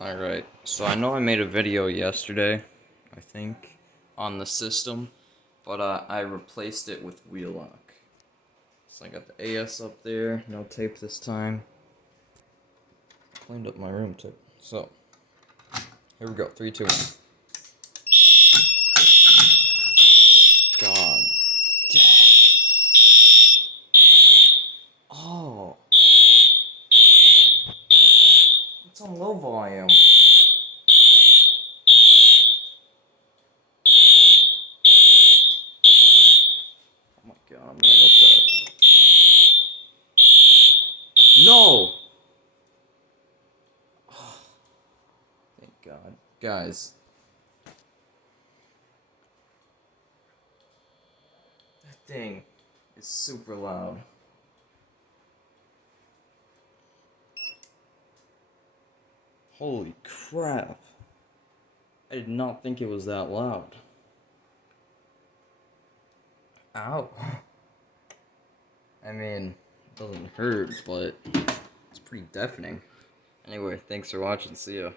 Alright, so I know I made a video yesterday, I think, on the system, but I replaced it with wheel lock. So I got the AS up there, no tape this time. Cleaned up my room too. So, here we go, 3, 2, 1. God. Dang. Oh. It's on low volume. Oh my god, I'm gonna go that. No! Thank God. Guys. That thing is super loud. Holy crap. I did not think it was that loud. Ow. I mean, it doesn't hurt, but it's pretty deafening. Anyway, thanks for watching. See ya.